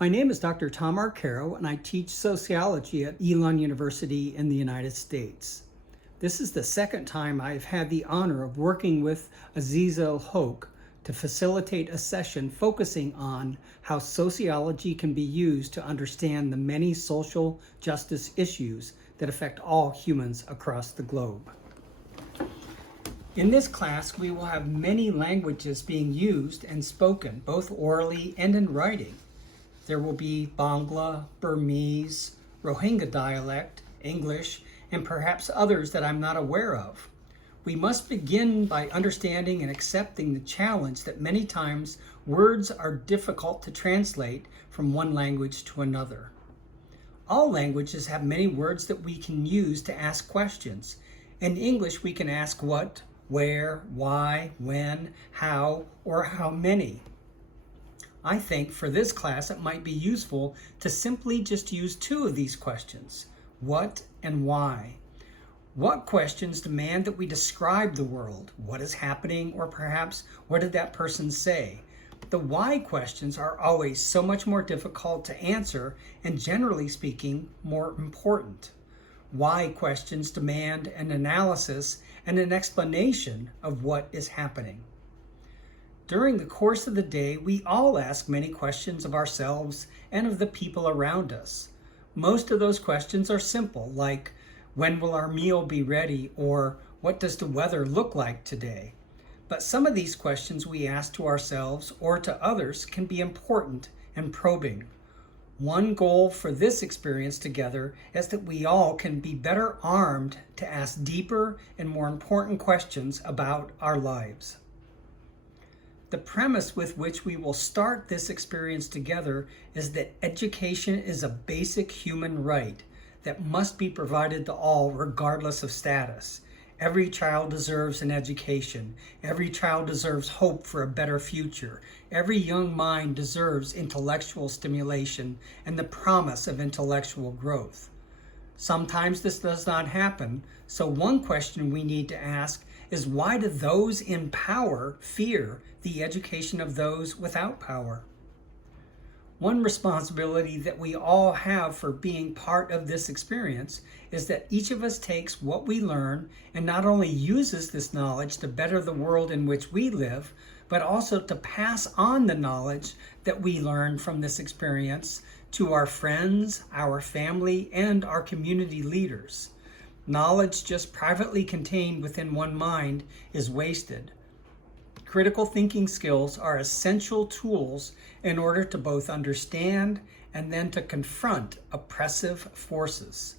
My name is Dr. Tom Arcaro, and I teach sociology at Elon University in the United States. This is the second time I've had the honor of working with Aziza Hoke to facilitate a session focusing on how sociology can be used to understand the many social justice issues that affect all humans across the globe. In this class, we will have many languages being used and spoken, both orally and in writing. There will be Bangla, Burmese, Rohingya dialect, English, and perhaps others that I'm not aware of. We must begin by understanding and accepting the challenge that many times words are difficult to translate from one language to another. All languages have many words that we can use to ask questions. In English, we can ask what, where, why, when, how, or how many. I think for this class it might be useful to simply just use two of these questions, what and why. What questions demand that we describe the world, what is happening, or perhaps what did that person say? The why questions are always so much more difficult to answer and, generally speaking, more important. Why questions demand an analysis and an explanation of what is happening. During the course of the day, we all ask many questions of ourselves and of the people around us. Most of those questions are simple, like, when will our meal be ready, or what does the weather look like today? But some of these questions we ask to ourselves or to others can be important and probing. One goal for this experience together is that we all can be better armed to ask deeper and more important questions about our lives. The premise with which we will start this experience together is that education is a basic human right that must be provided to all regardless of status. Every child deserves an education. Every child deserves hope for a better future. Every young mind deserves intellectual stimulation and the promise of intellectual growth. Sometimes this does not happen, so one question we need to ask is, why do those in power fear the education of those without power? One responsibility that we all have for being part of this experience is that each of us takes what we learn and not only uses this knowledge to better the world in which we live, but also to pass on the knowledge that we learn from this experience to our friends, our family, and our community leaders. Knowledge just privately contained within one mind is wasted. Critical thinking skills are essential tools in order to both understand and then to confront oppressive forces.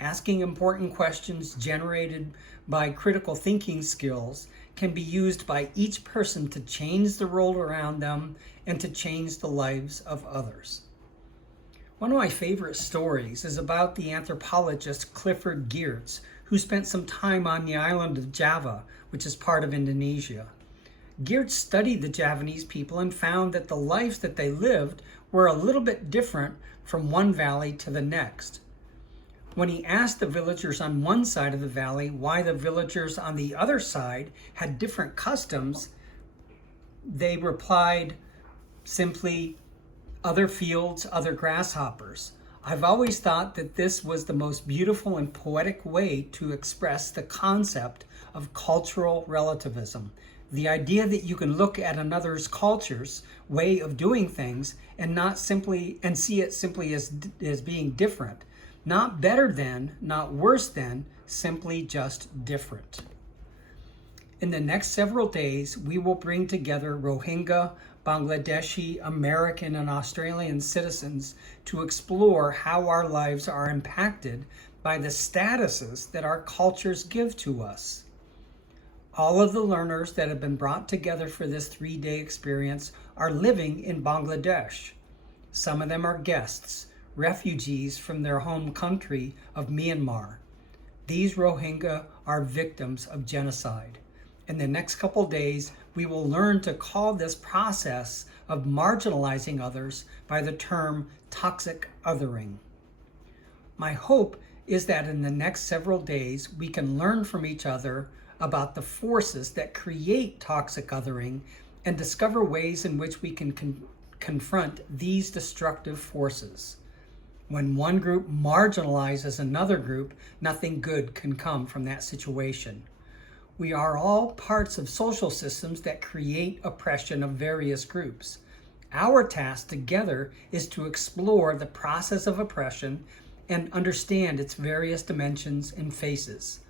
Asking important questions generated by critical thinking skills can be used by each person to change the world around them and to change the lives of others. One of my favorite stories is about the anthropologist Clifford Geertz, who spent some time on the island of Java, which is part of Indonesia. Geertz studied the Javanese people and found that the lives that they lived were a little bit different from one valley to the next. When he asked the villagers on one side of the valley why the villagers on the other side had different customs, they replied simply, "Other fields, other grasshoppers." I've always thought that this was the most beautiful and poetic way to express the concept of cultural relativism. The idea that you can look at another's culture's way of doing things and see it simply as being different. Not better than, not worse than, simply just different. In the next several days, we will bring together Rohingya, Bangladeshi, American, and Australian citizens to explore how our lives are impacted by the statuses that our cultures give to us. All of the learners that have been brought together for this 3-day experience are living in Bangladesh. Some of them are guests, refugees from their home country of Myanmar. These Rohingya are victims of genocide. In the next couple days, we will learn to call this process of marginalizing others by the term toxic othering. My hope is that in the next several days, we can learn from each other about the forces that create toxic othering and discover ways in which we can confront these destructive forces. When one group marginalizes another group, nothing good can come from that situation. We are all parts of social systems that create oppression of various groups. Our task together is to explore the process of oppression and understand its various dimensions and faces.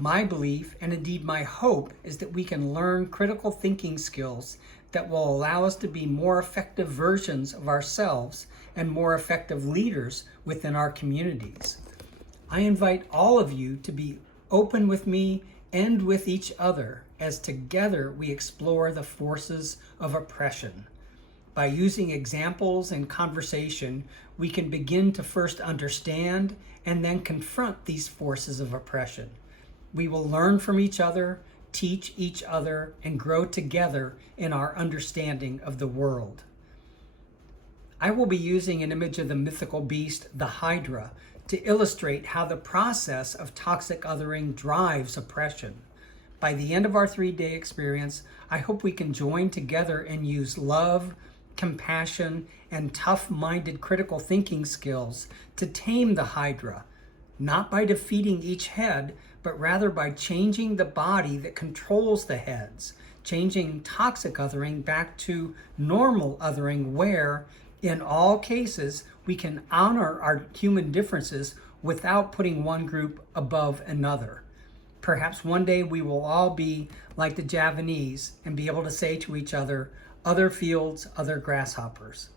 My belief, and indeed my hope, is that we can learn critical thinking skills that will allow us to be more effective versions of ourselves and more effective leaders within our communities. I invite all of you to be open with me and with each other as together we explore the forces of oppression. By using examples and conversation, we can begin to first understand and then confront these forces of oppression. We will learn from each other, teach each other, and grow together in our understanding of the world. I will be using an image of the mythical beast, the Hydra, to illustrate how the process of toxic othering drives oppression. By the end of our 3-day experience, I hope we can join together and use love, compassion, and tough-minded critical thinking skills to tame the Hydra, not by defeating each head, but rather by changing the body that controls the heads, changing toxic othering back to normal othering where, in all cases, we can honor our human differences without putting one group above another. Perhaps one day we will all be like the Javanese and be able to say to each other, "Other fields, other grasshoppers."